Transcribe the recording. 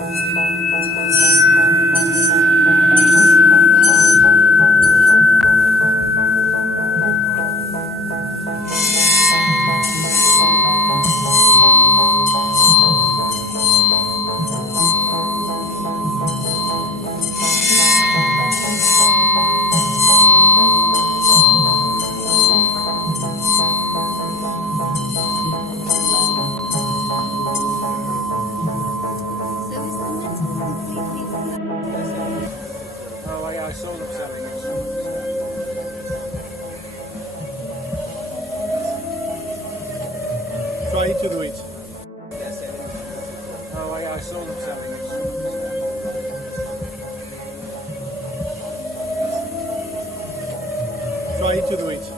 Oh, yeah, I saw them selling it. Try to do it. Oh, yeah, I saw them selling it. Try to do it.